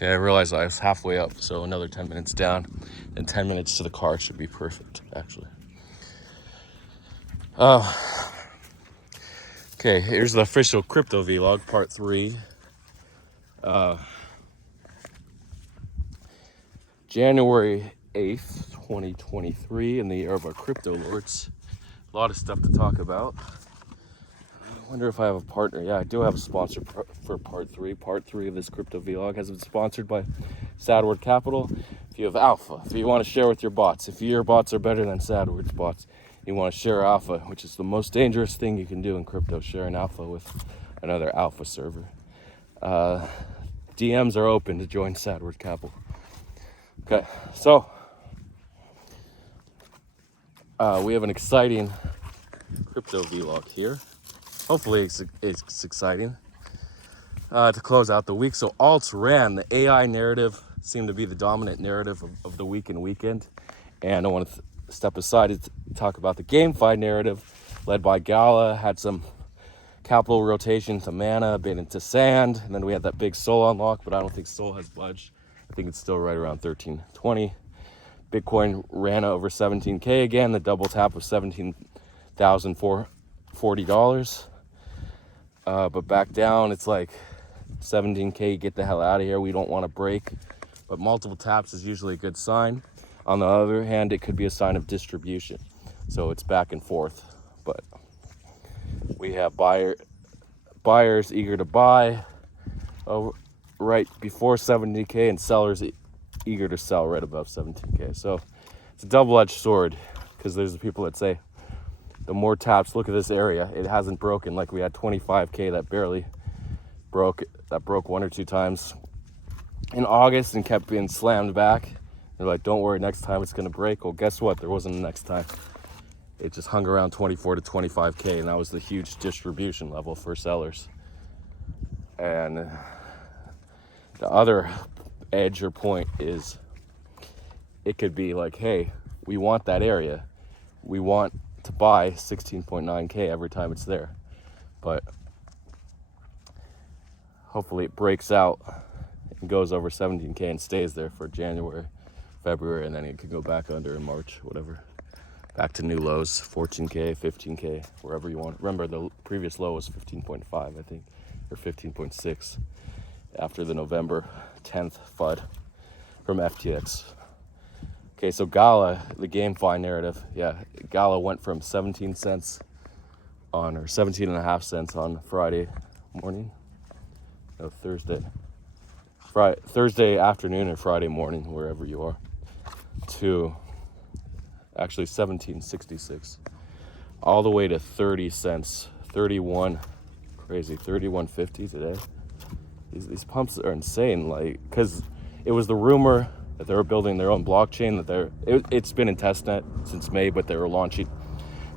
Okay, I realized I was halfway up, so another 10 minutes down, and 10 minutes to the car should be perfect, actually. Okay, here's the official crypto vlog, part 3. January 8th, 2023, in the year of our crypto lords. A lot of stuff to talk about. I wonder if I have a partner. Yeah, I do have a sponsor for part 3. Part 3 of this crypto vlog has been sponsored by Sadward Capital. If you have alpha, if you want to share with your bots, if your bots are better than Sadward's bots, you want to share alpha, which is the most dangerous thing you can do in crypto, sharing alpha with another alpha server. DMs are open to join Sadward Capital. Okay, so we have an exciting crypto vlog here. Hopefully it's exciting to close out the week. So alts ran. The AI narrative seemed to be the dominant narrative of the week and weekend. And I want to step aside to talk about the GameFi narrative led by Gala. Had some capital rotation to Mana, a bit into Sand. And then we had that big Sol unlock, but I don't think Sol has budged. I think it's still right around 1320. Bitcoin ran over 17K again, the double tap of $17,440. But back down, it's like 17K, get the hell out of here. We don't want to break. But multiple taps is usually a good sign. On the other hand, it could be a sign of distribution. So it's back and forth. But we have buyers eager to buy right before 70K and sellers eager to sell right above 17K. So it's a double-edged sword, because there's the people that say the more taps, look at this area, it hasn't broken. Like we had 25K that barely broke, that broke 1 or 2 times in August and kept being slammed back. They're like, don't worry, next time it's gonna break. Well, guess what? There wasn't a next time. It just hung around 24 to 25K, and that was the huge distribution level for sellers. And the other edge or point is it could be like, hey, we want that area. We want to buy 16.9K every time it's there. But hopefully it breaks out and goes over 17K and stays there for January, February, and then it could go back under in March, whatever. Back to new lows, 14K, 15K, wherever you want. Remember, the previous low was 15.5, I think, or 15.6 after the November 10th FUD from FTX. Okay, so Gala, the GameFi narrative, yeah, Gala went from 17 cents on, or 17.5 cents on Friday morning, no, Thursday afternoon or Friday morning, wherever you are, to actually 17.66, all the way to 30 cents, 31, crazy, 31.50 today. These pumps are insane, like, because it was the rumor that they were building their own blockchain, that it's been in testnet since May, but they were launching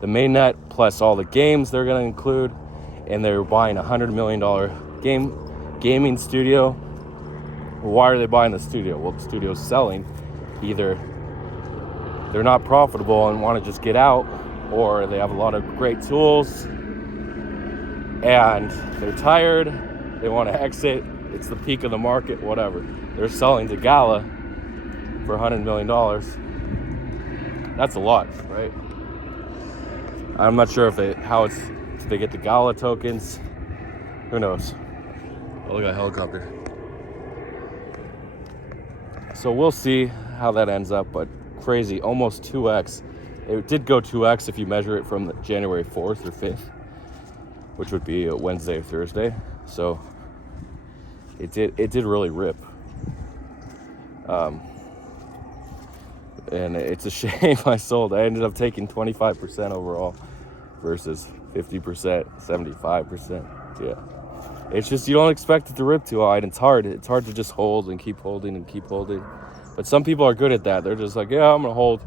the mainnet plus all the games they're going to include, and they were buying $100 million gaming studio. Why are they buying the studio? Well, the studio's selling. Either they're not profitable and want to just get out, or they have a lot of great tools and they're tired, they want to exit, it's the peak of the market, whatever. They're selling to Gala for $100 million. That's a lot, right? I'm not sure if do they get the Gala tokens? Who knows? Oh, look at a helicopter. So we'll see how that ends up, but crazy, almost 2x. It did go 2x if you measure it from January 4th or 5th, which would be a Wednesday or Thursday. So it did really rip. And it's a shame I sold. I ended up taking 25% overall versus 50%, 75%. Yeah. It's just, you don't expect it to rip too hard. It's hard to just hold and keep holding and keep holding. But some people are good at that. They're just like, yeah, I'm gonna hold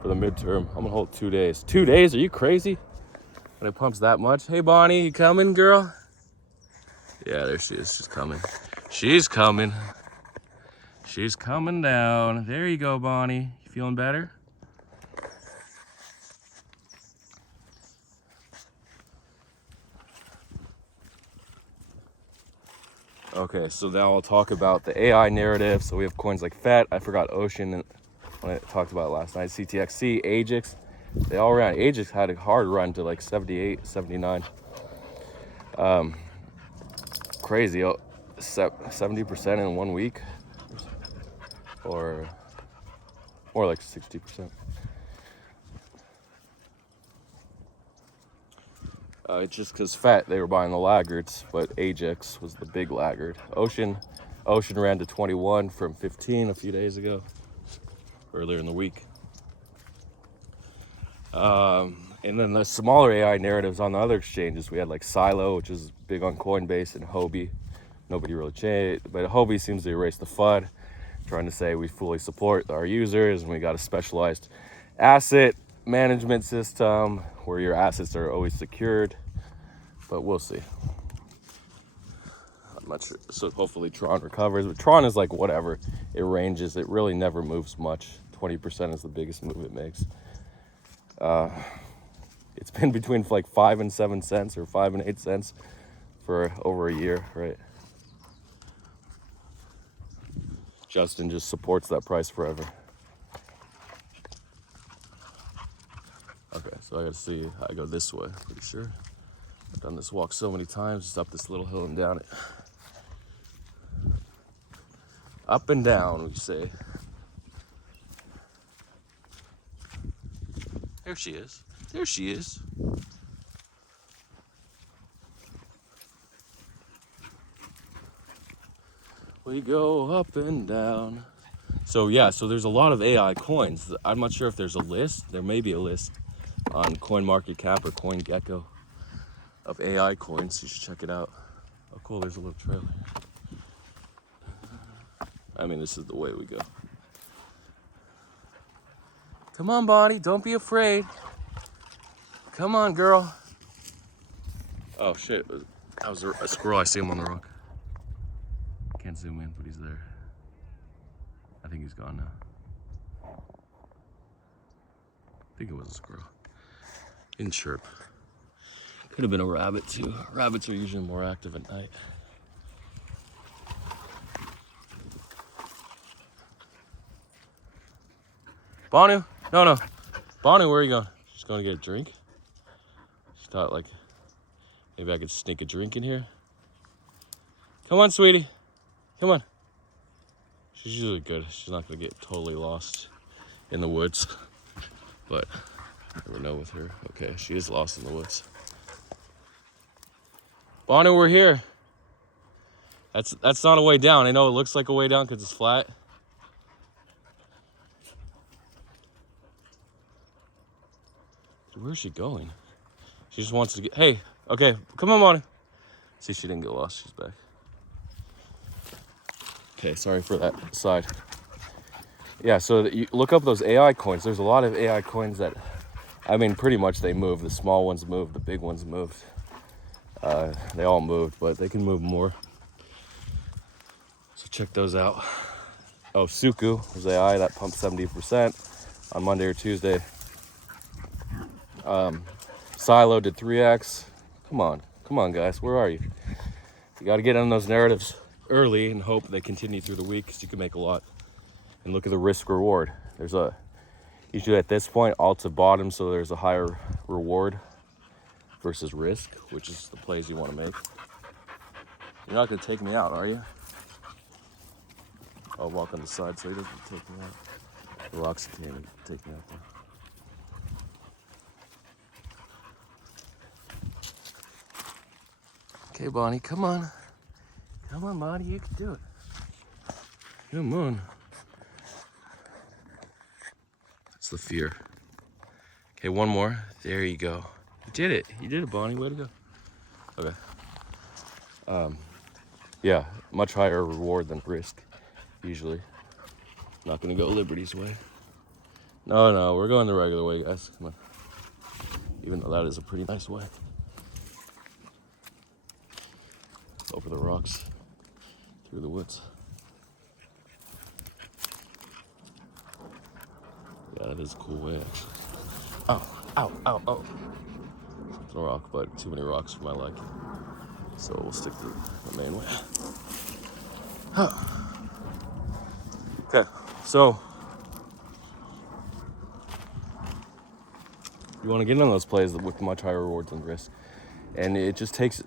for the midterm. I'm gonna hold 2 days. 2 days? Are you crazy? When it pumps that much? Hey Bonnie, you coming, girl? Yeah, there she is. She's coming. She's coming. She's coming down. There you go, Bonnie. You feeling better? Okay, so now I'll talk about the AI narrative. So we have coins like FET. I forgot Ocean when I talked about it last night. CTXC, AGIX. They all ran. AGIX had a hard run to like 78, 79. Crazy. 70% in 1 week. Or more like 60%. It's just because FET, they were buying the laggards, but AGIX was the big laggard. Ocean ran to 21 from 15 a few days ago, earlier in the week. And then the smaller AI narratives on the other exchanges, we had like Silo, which is big on Coinbase, and Huobi. Nobody really changed, but Huobi seems to erase the FUD, trying to say we fully support our users and we got a specialized asset management system where your assets are always secured, but we'll see. I'm not sure. So hopefully Tron recovers, but Tron is like whatever. It ranges. It really never moves much. 20% is the biggest move it makes. It's been between like 5 and 7 cents or 5 and 8 cents for over a year, right? Justin just supports that price forever. Okay, so I gotta see. I go this way, pretty sure. I've done this walk so many times, just up this little hill and down it. Up and down, we say. There she is. There she is. We go up and down. So yeah, so there's a lot of AI coins. I'm not sure if there's a list. There may be a list on CoinMarketCap or CoinGecko of AI coins. You should check it out. Oh cool, there's a little trail here. I mean, this is the way we go. Come on, Bonnie, don't be afraid. Come on, girl. Oh shit, that was a squirrel. I see him on the rock. Can't zoom in, but he's there. I think he's gone now. I think it was a squirrel. Didn't chirp. Could have been a rabbit too. Rabbits are usually more active at night. Bonu? No. Bonu, where are you going? She's going to get a drink? She thought like, maybe I could sneak a drink in here. Come on, sweetie. Come on. She's usually good. She's not going to get totally lost in the woods. But I never know with her. Okay, she is lost in the woods. Bonu, we're here. That's not a way down. I know it looks like a way down because it's flat. Where's she going? She just wants to get... Hey, okay, come on, Bonu. See, she didn't get lost. She's back. Okay, sorry for that side. Yeah, so you look up those AI coins. There's a lot of AI coins that, I mean, pretty much they move. The small ones moved, the big ones moved. They all moved, but they can move more. So check those out. Oh, Suku was AI that pumped 70% on Monday or Tuesday. Silo did 3x. Come on, guys, where are you? You got to get on those narratives early and hope they continue through the week because you can make a lot. And look at the risk reward. There's usually at this point, alt's at bottom, so there's a higher reward versus risk, which is the plays you want to make. You're not going to take me out, are you? I'll walk on the side so he doesn't take me out. The rocks can't take me out there. Okay, Bonnie, come on. Come on, Bonnie, you can do it. Come on. That's the fear. Okay, one more. There you go. You did it. You did it, Bonnie. Way to go. Okay. Yeah, much higher reward than risk, usually. Not gonna go Liberty's way. No, we're going the regular way, guys. Come on. Even though that is a pretty nice way. Over the rocks, through the woods. Yeah, that is a cool way, actually. Ow. It's a rock, but too many rocks for my liking. So we'll stick to the main way. Okay, so you want to get in those plays with much higher rewards than risk, and it just takes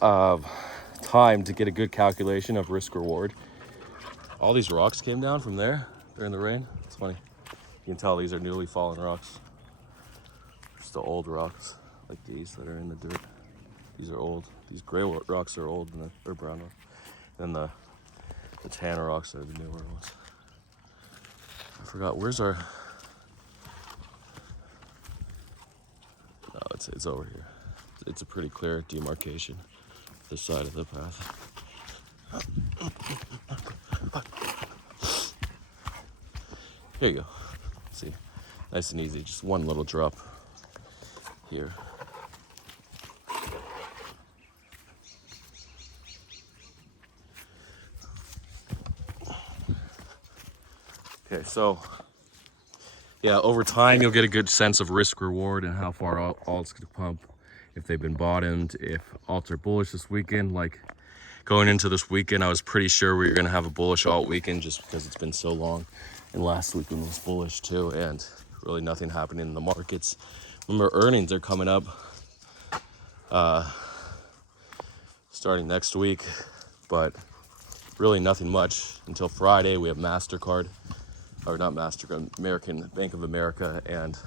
time to get a good calculation of risk reward. All these rocks came down from there during the rain. It's funny. You can tell these are newly fallen rocks. Just the old rocks, like these that are in the dirt. These are old. These gray rocks are old, and they're brown rocks. And the tan rocks are the newer ones. I forgot, where's our... No, it's over here. It's a pretty clear demarcation, this side of the path. Here you go. See, nice and easy, just one little drop here. Okay, so yeah, over time you'll get a good sense of risk reward and how far alts could pump, if they've been bottomed, if alts are bullish this weekend. Like going into this weekend, I was pretty sure we were gonna have a bullish alt weekend just because it's been so long, and last weekend was bullish too, and really nothing happening in the markets. Remember, earnings are coming up starting next week, but really nothing much until Friday. We have MasterCard, or not MasterCard, American, Bank of America, and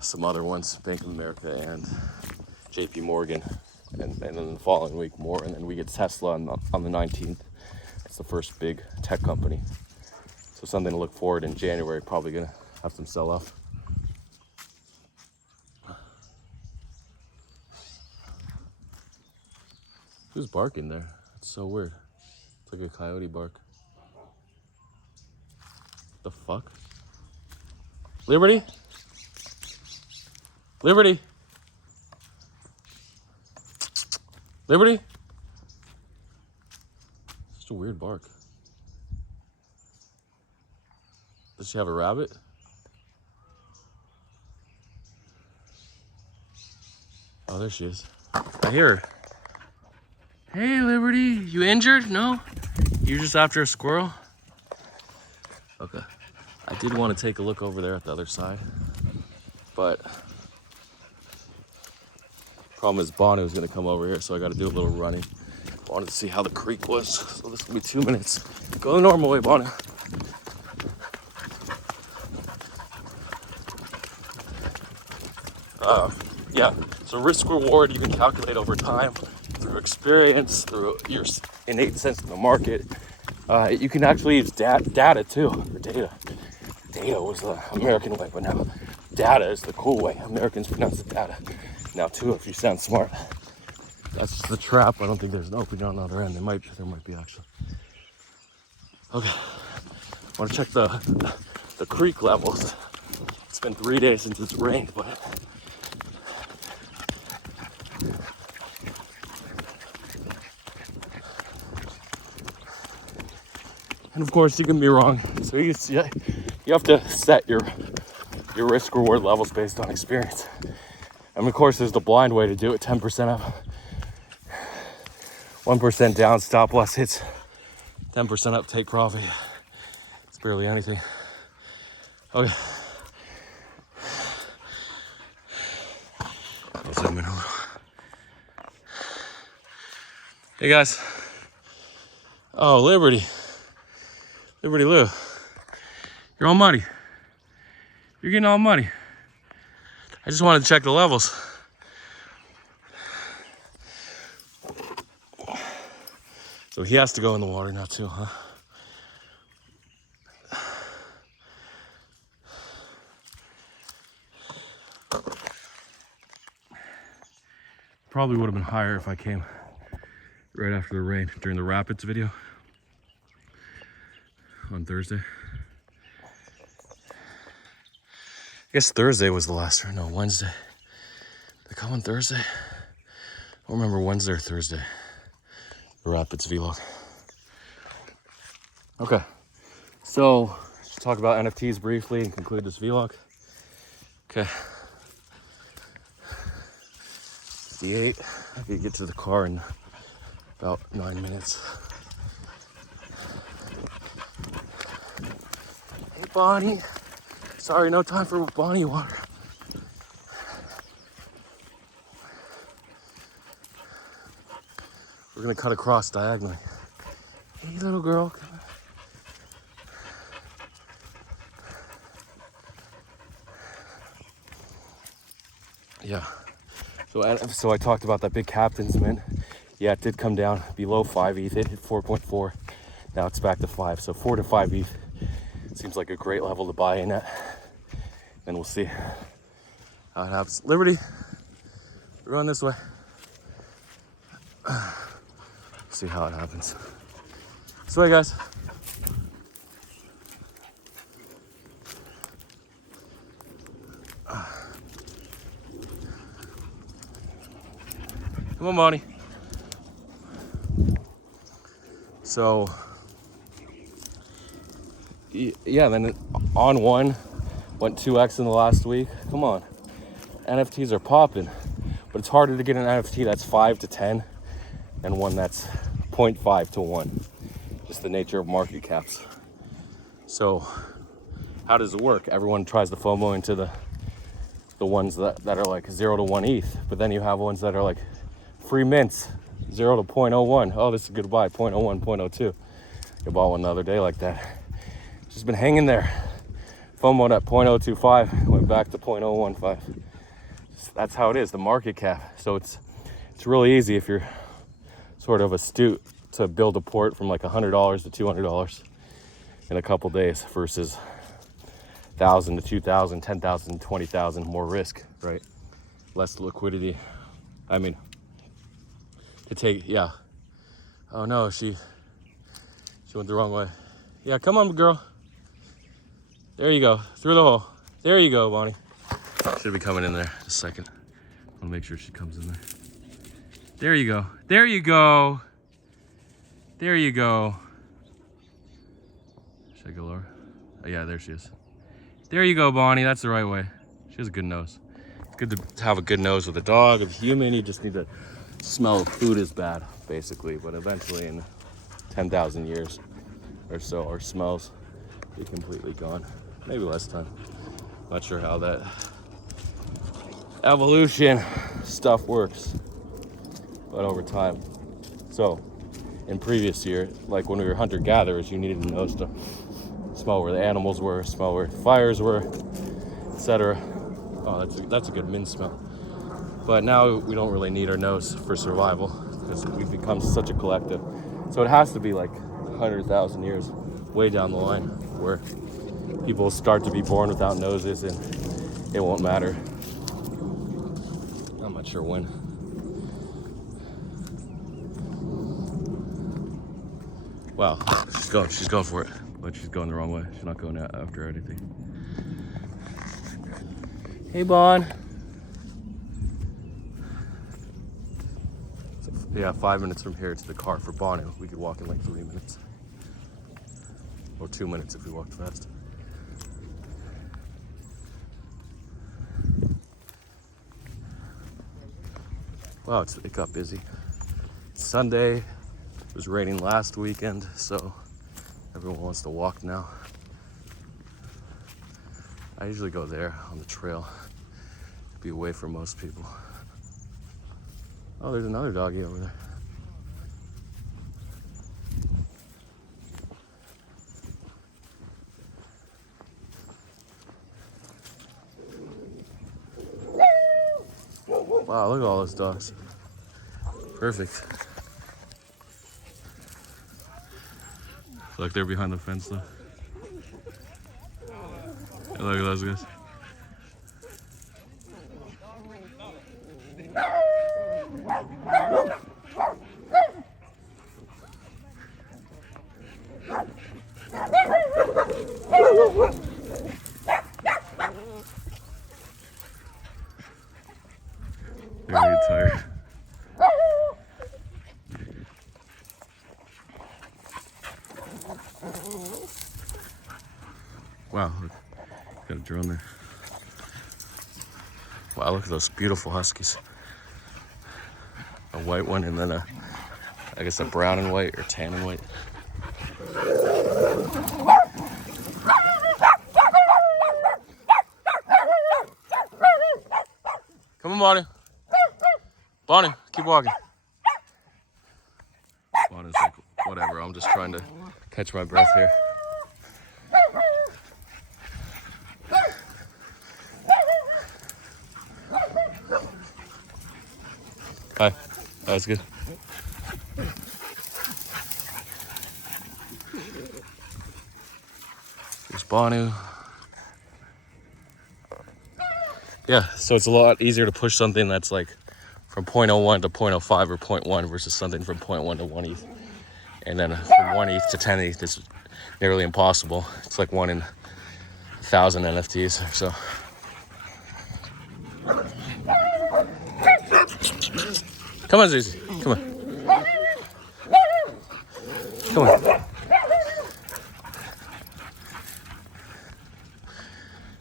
some other ones, Bank of America and JP Morgan, and then the following week more, and then we get Tesla on the 19th. It's the first big tech company. So something to look forward in January, probably gonna have some sell-off. Who's barking there? It's so weird. It's like a coyote bark. The fuck? Liberty? Liberty? Liberty? Just a weird bark. Does she have a rabbit? Oh, there she is. I hear her. Hey, Liberty, you injured? No? You're just after a squirrel? Okay. I did want to take a look over there at the other side, but problem is Bono was going to come over here, so I got to do a little running. Wanted to see how the creek was, so this will be 2 minutes. Go the normal way, Bono. Yeah, so risk reward you can calculate over time through experience, through your innate sense of the market. You can actually use data too, or data. Data was the American way, but now data is the cool way. Americans pronounce it data now too, if you sound smart. That's the trap. I don't think there's an opening on the other end. There might be actually. Okay, I want to check the creek levels. It's been 3 days since it's rained, but and of course you can be wrong. So you have to set your risk reward levels based on experience. And of course there's the blind way to do it. 10% up, 1% down, stop loss hits. 10% up, take profit. It's barely anything. Okay. I'll zoom in a little. Hey guys. Oh, Liberty Lou. You're all muddy. You're getting all muddy. I just wanted to check the levels. So he has to go in the water now too, huh? Probably would have been higher if I came right after the rain during the rapids video on Thursday. I guess Thursday was the last one. No, Wednesday. They come on Thursday? I don't remember Wednesday or Thursday. The rapids vlog. Okay, so let's talk about NFTs briefly and conclude this vlog. Okay. D8. I could get to the car in About 9 minutes. Hey, Bonnie. Sorry, no time for Bonnie water. We're gonna cut across diagonally. Hey, little girl. Yeah. So I talked about that big captain's mint. Yeah, it did come down below 5 ETH. It hit 4.4. Now it's back to 5. So 4 to 5 ETH seems like a great level to buy in at. And we'll see how it happens. Liberty, run this way. See how it happens. This way, guys. Come on, Bonnie. So, yeah, then on one, went 2x in the last week. Come on. NFTs are popping, but it's harder to get an NFT that's 5 to 10 and one that's 0.5 to 1. Just the nature of market caps. So, how does it work? Everyone tries to FOMO into the ones that are like 0 to 1 ETH, but then you have ones that are like free mints, 0 to 0.01. Oh, this is a good buy, 0.01, 0.02. I bought one the other day like that. Just been hanging there. FOMO'd at 0.025, went back to 0.015. That's how it is, the market cap. So it's really easy if you're sort of astute to build a port from like $100 to $200 in a couple days versus 1,000 to 2,000, 10,000, 20,000 more risk, right? Less liquidity. I mean, to take, yeah. Oh no, she went the wrong way. Yeah, come on, girl. There you go, through the hole. There you go, Bonnie. Should be coming in there in a second. I want to make sure she comes in there. There you go. There you go. There you go. Should I go lower? Oh, yeah, there she is. There you go, Bonnie. That's the right way. She has a good nose. It's good to have a good nose with a dog. With a human, you just need to smell food is bad, basically. But eventually, in 10,000 years or so, our smells be completely gone. Maybe less time. Not sure how that evolution stuff works, but over time. So, in previous year, like when we were hunter-gatherers, you needed a nose to smell where the animals were, smell where the fires were, etc. Oh, that's a good mint smell. But now we don't really need our nose for survival because we've become such a collective. So it has to be like 100,000 years way down the line where people start to be born without noses and it won't matter. I'm not sure when. Wow, she's going for it, but she's going the wrong way. She's not going after anything. Hey, Bon. So, yeah, 5 minutes from here to the car for Bono. We could walk in like 3 minutes. Or 2 minutes if we walked fast. Wow, it got busy. It's Sunday. It was raining last weekend, so everyone wants to walk now. I usually go there on the trail to be away from most people. Oh, there's another doggy over there. Wow, look at all those dogs. Perfect. Look, they're behind the fence though. Hey, look at those guys. They're really tired. Wow, look, got a drone there. Wow, look at those beautiful huskies. A white one and then a I guess a brown and white or tan and white. Come on, Bonnie. Bonnie, keep walking. Bonnie's like, whatever, I'm just trying to catch my breath here. Hi. That's good. There's Bonnie. Yeah, so it's a lot easier to push something that's like from 0.01 to 0.05 or 0.1 versus something from 0.1 to 1 ETH. And then from 1 ETH to 10 ETH is nearly impossible. It's like 1 in 1,000 NFTs or so. Come on, Zuzi. Come on. Come on.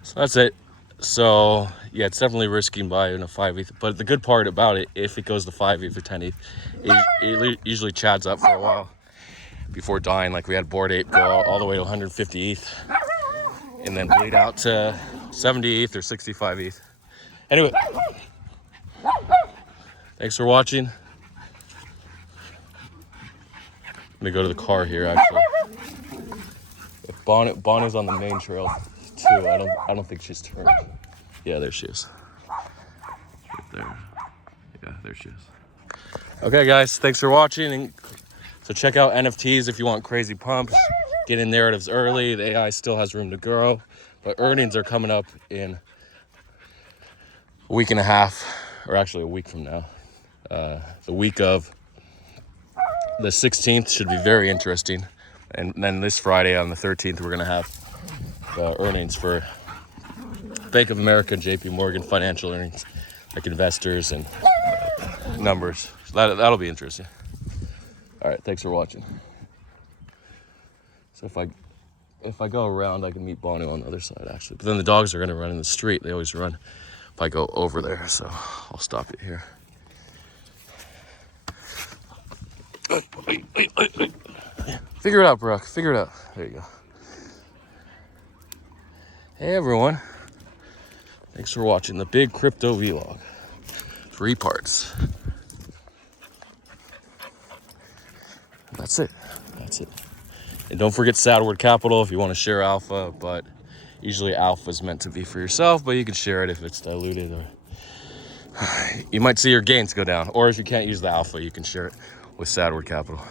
So that's it. So yeah, it's definitely risky buying a 5 ETH. But the good part about it, if it goes to 5 ETH or 10 ETH, it usually chads up for a while before dying. Like we had Bored Ape go all the way to 150 ETH and then bleed out to 70 ETH or 65 ETH. Anyway, thanks for watching. Let me go to the car here actually. If Bonnie's on the main trail too. I don't think she's turned. Yeah, there she is. Right there. Yeah, there she is. Okay guys, thanks for watching. And so check out NFTs if you want crazy pumps. Get in narratives early. The AI still has room to grow. But earnings are coming up in a week and a half, or actually a week from now. The week of the 16th should be very interesting. And then this Friday on the 13th, we're gonna have the earnings for Bank of America and JP Morgan, financial earnings, like investors and numbers. So that'll be interesting. All right, thanks for watching. So if I go around, I can meet Bonnie on the other side actually. But then the dogs are gonna run in the street. They always run if I go over there. So I'll stop it here. Figure it out, Brooke. Figure it out. There you go. Hey everyone. Thanks for watching the Big Crypto Vlog. 3 parts. That's it. That's it. And don't forget Saddleward Capital if you want to share alpha, but usually alpha is meant to be for yourself, but you can share it if it's diluted, or you might see your gains go down. Or if you can't use the alpha, you can share it with Saddleward Capital.